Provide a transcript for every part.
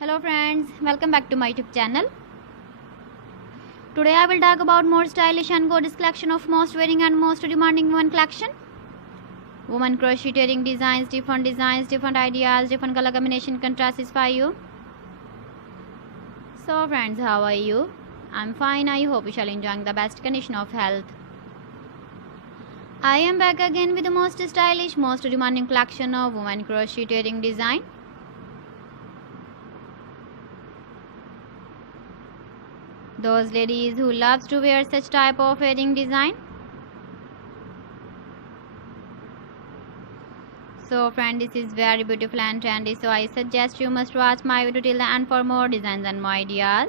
Hello friends, welcome back to my YouTube channel. Today I will talk about more stylish and gorgeous collection of most wearing and most demanding women collection. Women crocheting designs, different ideas, different color combination contrasts for you. So friends, how are you? I'm fine. I hope you shall enjoying the best condition of health. I am back again with the most stylish, most demanding collection of women crocheting design. Those ladies who loves to wear such type of wedding design. So friend, this is very beautiful and trendy, so I suggest you must watch my video till the end for more designs and more ideas.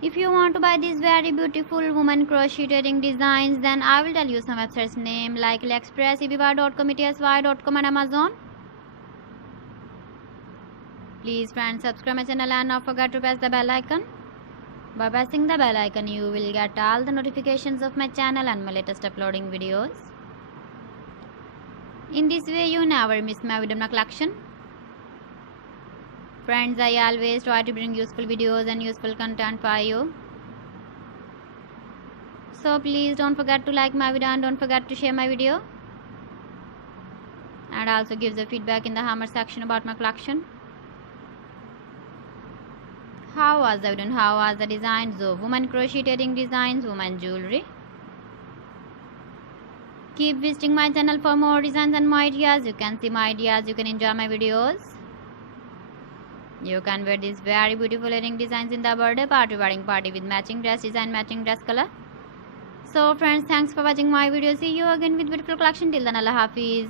If you want to buy these very beautiful woman crocheting designs, then I will tell you some websites name like AliExpress, eBay.com, ETSY.com and Amazon. Please friends, subscribe my channel and not forget to press the bell icon. By pressing the bell icon, you will get all the notifications of my channel and my latest uploading videos. In this way, you never miss my video collection. Friends, I always try to bring useful videos and useful content for you. So please don't forget to like my video and don't forget to share my video. And also give the feedback in the comment section about my collection. How was the video? How was the designs of women crocheting designs, women jewelry? Keep visiting my channel for more designs and more ideas. You can see my ideas, you can enjoy my videos. You can wear these very beautiful earring designs in the birthday party, wedding party with matching dress design, matching dress color. So friends, thanks for watching my video. See you again with beautiful collection. Till then, Allah Hafiz.